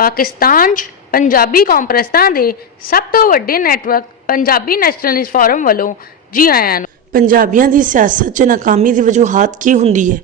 पाकिस्तान 'ਚ पंजाबी कॉन्फ्रेंसां दे सब तो वड्डे नैटवर्क पंजाबी नैशनलिस्ट फोरम वालों जी आयां नूं। ਪੰਜਾਬੀਆਂ ਦੀ ਸਿਆਸਤ 'ਚ ਨਾਕਾਮੀ ਦੀ ਵਜੂਹਾਤ ਕੀ ਹੁੰਦੀ ਹੈ?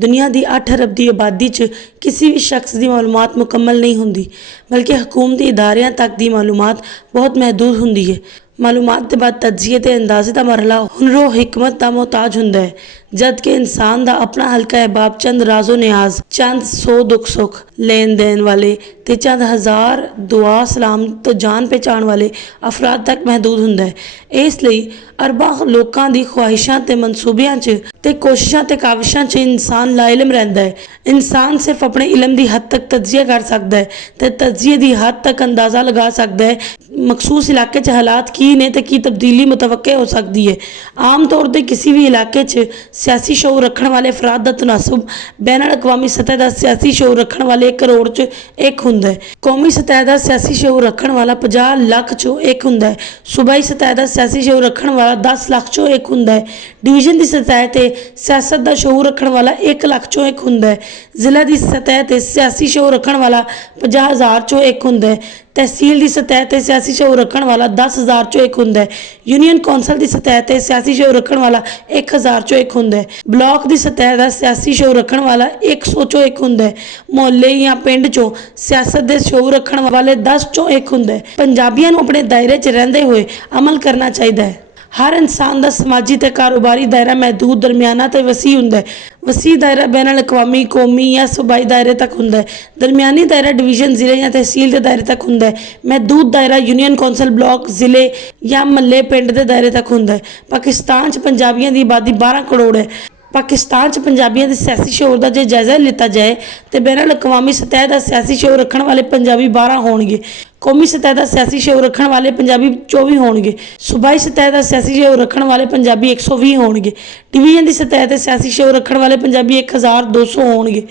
ਦੁਨੀਆ ਦੀ 8 ਅਰਬ ਦੀ ਆਬਾਦੀ 'ਚ ਕਿਸੇ ਵੀ ਸ਼ਖਸ ਦੀ ਮਾਲੂਮਾਤ ਮੁਕੰਮਲ ਨਹੀਂ ਹੁੰਦੀ, ਬਲਕਿ ਹਕੂਮਤੀ ਇਦਾਰਿਆਂ ਤੱਕ ਦੀ ਮਾਲੂਮਾਤ ਬਹੁਤ ਮਹਿਦੂਦ ਹੁੰਦੀ ਹੈ। ਮਾਲੂਮਾਤ ਦੇ ਬਾਅਦ ਤਜਜ਼ੀਏ ਤੇ ਅੰਦਾਜ਼ੇ ਦਾ ਮਰਹਲਾ ਹੁਨਰੋ ਹਿਕਮਤ ਦਾ ਮੁਹਤਾਜ ਹੁੰਦਾ ਹੈ, ਜਦ ਕਿ ਇਨਸਾਨ ਦਾ ਆਪਣਾ ਹਲਕਾ ਅਹਿਬਾਬ ਚੰਦ ਰਾਜ਼ੋ ਨਿਆਜ਼, ਚੰਦ ਸੌ ਦੁੱਖ ਸੁੱਖ ਲੈਣ ਦੇਣ ਵਾਲੇ ਤੇ ਚੰਦ ਹਜ਼ਾਰ ਦੁਆ ਸਲਾਮ ਤੋਂ ਜਾਣ ਪਹਿਚਾਣ ਵਾਲੇ ਅਫਰਾਦ ਤੱਕ ਮਹਿਦੂਦ ਹੁੰਦਾ ਹੈ। ਇਸ ਲਈ ਅਰਬਾਂ ਲੋਕਾਂ ਦੀ ਖਵਾਹਿਸ਼ਾਂ ਤੇ ਮਨਸੂਬਿਆਂ 'ਚ ਤੇ ਕੋਸ਼ਿਸ਼ਾਂ ਤੇ ਕਾਵਿਸ਼ਾਂ 'ਚ ਇਨਸਾਨ ਲਾਇਲਮ ਰਹਿੰਦਾ ਹੈ। ਇਨਸਾਨ ਸਿਰਫ ਆਪਣੇ ਇਲਮ ਦੀ ਹੱਦ ਤੱਕ ਤਜਜ਼ੀਆ ਕਰ ਸਕਦਾ ਹੈ ਤੇ ਤਜਜ਼ੀਏ ਦੀ ਹੱਦ ਤੱਕ ਅੰਦਾਜ਼ਾ ਲਗਾ ਸਕਦਾ ਹੈ ਮਖਸੂਸ ਇਲਾਕੇ 'ਚ ਹਾਲਾਤ ਕੀ ਨੇ ਤੇ ਕੀ ਤਬਦੀਲੀ ਮੁਤਵੱਕੇ ਹੋ ਸਕਦੀ ਹੈ। ਆਮ ਤੌਰ 'ਤੇ ਕਿਸੇ ਵੀ ਇਲਾਕੇ 'ਚ ਸਿਆਸੀ ਸ਼ਊਰ ਰੱਖਣ ਵਾਲੇ ਅਫਰਾਦ ਦਾ ਤਨਾਸਬ ਬੈਨ ਅਲ-ਅਕਵਾਮੀ ਸਤਹ ਦਾ ਸਿਆਸੀ ਸ਼ਊਰ ਰੱਖਣ ਵਾਲੇ 1 ਕਰੋੜ 'ਚ ਇੱਕ ਹੁੰਦਾ ਹੈ। ਕੌਮੀ ਸਤਹ ਦਾ ਸਿਆਸੀ ਸ਼ਊਰ ਰੱਖਣ ਵਾਲਾ 50 ਲੱਖ 'ਚੋਂ ਇੱਕ ਹੁੰਦਾ ਹੈ। ਸੂਬਾਈ ਸਤਹ ਦਾ ਸਿਆਸੀ ਸ਼ਊਰ ਰੱਖਣ ਵਾਲਾ 10 ਲੱਖ 'ਚੋਂ ਇੱਕ ਹੁੰਦਾ ਹੈ। ਡਿਵੀਜ਼ਨ ਦੀ ਸਤਹ ਤੇ ਸਿਆਸਤ ਦਾ ਸ਼ਊਰ ਰੱਖਣ ਵਾਲਾ 1 ਲੱਖ 'ਚੋਂ ਇੱਕ ਹੁੰਦਾ ਹੈ। ਜ਼ਿਲ੍ਹਾ ਦੀ ਸਤਹ ਤੇ ਸਿਆਸੀ ਸ਼ਊਰ ਰੱਖਣ ਵਾਲਾ 50,000 'ਚੋਂ ਇੱਕ ਹੁੰਦਾ ਹੈ। ਤਹਿਸੀਲ ਦੀ ਸਤਹ ਤੇ ਸਿਆਸੀ ਸ਼ਊਰ ਰੱਖਣ ਵਾਲਾ 10,000 'ਚੋਂ ਇੱਕ ਹੁੰਦਾ ਹੈ। ਯੂਨੀਅਨ ਕੌਂਸਲ ਦੀ ਸਤਹ ਤੇ ਸਿਆਸੀ ਸ਼ਊਰ ਰੱਖਣ ਵਾਲਾ 1,000 'ਚੋਂ ਇੱਕ ਹੁੰਦਾ ਹੈ। ਬਲਾਕ ਦੀ ਸਤਹ ਦਾ ਸਿਆਸੀ ਸ਼ਊਰ ਰੱਖਣ ਵਾਲਾ 100 'ਚੋਂ ਇੱਕ ਹੁੰਦਾ ਹੈ। ਮੁਹੱਲੇ ਜਾਂ ਪਿੰਡ 'ਚੋਂ ਸਿਆਸਤ ਦੇ ਸ਼ਊਰ ਰੱਖਣ ਵਾਲੇ 10 'ਚੋਂ ਇੱਕ ਹੁੰਦਾ ਹੈ। ਪੰਜਾਬੀਆਂ ਨੂੰ ਆਪਣੇ ਦਾਇਰੇ 'ਚ ਰਹਿੰਦੇ ਹੋਏ ਅਮਲ ਕਰਨਾ ਚਾਹੀਦਾ ਹੈ। ਹਰ ਇਨਸਾਨ ਦਾ ਸਮਾਜੀ ਤੇ ਕਾਰੋਬਾਰੀ ਦਾਇਰਾ ਮਹਿਦੂਦ, ਦਰਮਿਆਨਾ ਤੇ ਵਸੀਹ ਹੁੰਦਾ ਹੈ। ਵਸੀਹ ਦਾਇਰਾ ਬੈਨ ਅਲ-ਅਕਵਾਮੀ, ਕੌਮੀ ਜਾਂ ਸੂਬਾਈ ਦਾਇਰੇ ਤੱਕ ਹੁੰਦਾ ਹੈ। ਦਰਮਿਆਨੀ ਦਾਇਰਾ ਡਿਵੀਜ਼ਨ, ਜ਼ਿਲ੍ਹੇ ਜਾਂ ਤਹਿਸੀਲ ਦੇ ਦਾਇਰੇ ਤੱਕ ਹੁੰਦਾ ਹੈ। ਮਹਿਦੂਦ ਦਾਇਰਾ ਯੂਨੀਅਨ ਕੌਂਸਲ, ਬਲਾਕ, ਜ਼ਿਲ੍ਹੇ ਜਾਂ ਮਹੱਲੇ ਪਿੰਡ ਦੇ ਦਾਇਰੇ ਤੱਕ ਹੁੰਦਾ ਹੈ। ਪਾਕਿਸਤਾਨ 'ਚ ਪੰਜਾਬੀਆਂ ਦੀ ਆਬਾਦੀ 12 ਕਰੋੜ ਹੈ। ਪਾਕਿਸਤਾਨ 'ਚ ਪੰਜਾਬੀਆਂ ਦੇ ਸਿਆਸੀ ਸ਼ਊਰ ਦਾ ਜੇ ਜਾਇਜ਼ਾ ਲਿੱਤਾ ਜਾਏ ਤੇ ਬੈਨ ਅਲ-ਅਕਵਾਮੀ ਸਤਹ ਦਾ ਸਿਆਸੀ ਸ਼ਊਰ ਰੱਖਣ ਵਾਲੇ ਪੰਜਾਬੀ 12 ਹੋਣਗੇ। ਕੌਮੀ ਸਤਹ ਦਾ ਸਿਆਸੀ ਸ਼ਊਰ ਰੱਖਣ ਵਾਲੇ ਪੰਜਾਬੀ 24 ਹੋਣਗੇ। ਸੂਬਾਈ ਸਤਹ ਦਾ ਸਿਆਸੀ ਸ਼ਊਰ ਰੱਖਣ ਵਾਲੇ ਪੰਜਾਬੀ 120 ਹੋਣਗੇ। ਡਿਵੀਜ਼ਨ ਦੀ ਸਤਹ ਤੇ ਸਿਆਸੀ ਸ਼ਊਰ ਰੱਖਣ ਵਾਲੇ ਪੰਜਾਬੀ 1,200 ਹੋਣਗੇ।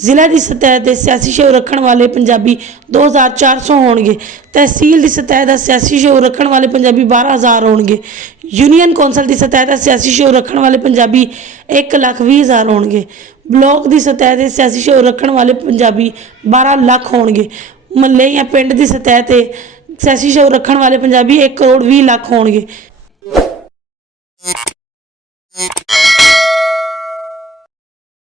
ਜ਼ਿਲ੍ਹਾ ਦੀ ਸਤਹ ਤੇ ਸਿਆਸੀ ਸ਼ਊਰ ਰੱਖਣ ਵਾਲੇ ਪੰਜਾਬੀ 2,400 ਹੋਣਗੇ। ਤਹਿਸੀਲ ਦੀ ਸਤਹ ਦਾ ਸਿਆਸੀ ਸ਼ਊਰ ਰੱਖਣ ਵਾਲੇ ਪੰਜਾਬੀ 12,000 ਹੋਣਗੇ। ਯੂਨੀਅਨ ਕੌਂਸਲ ਦੀ ਸਤਹ ਦਾ ਸਿਆਸੀ ਸ਼ਊਰ ਰੱਖਣ ਵਾਲੇ ਪੰਜਾਬੀ 1,20,000 ਹੋਣਗੇ। ਬਲਾਕ ਦੀ ਸਤਹ ਤੇ ਸਿਆਸੀ ਸ਼ਊਰ ਰੱਖਣ ਵਾਲੇ ਪੰਜਾਬੀ 12 ਲੱਖ ਹੋਣਗੇ। ਮੁਹੱਲੇ ਜਾਂ ਪਿੰਡ ਦੀ ਸਤਹ ਤੇ ਸਿਆਸੀ ਸ਼ਊਰ ਰੱਖਣ ਵਾਲੇ ਪੰਜਾਬੀ 1 ਕਰੋੜ 20 ਲੱਖ ਹੋਣਗੇ।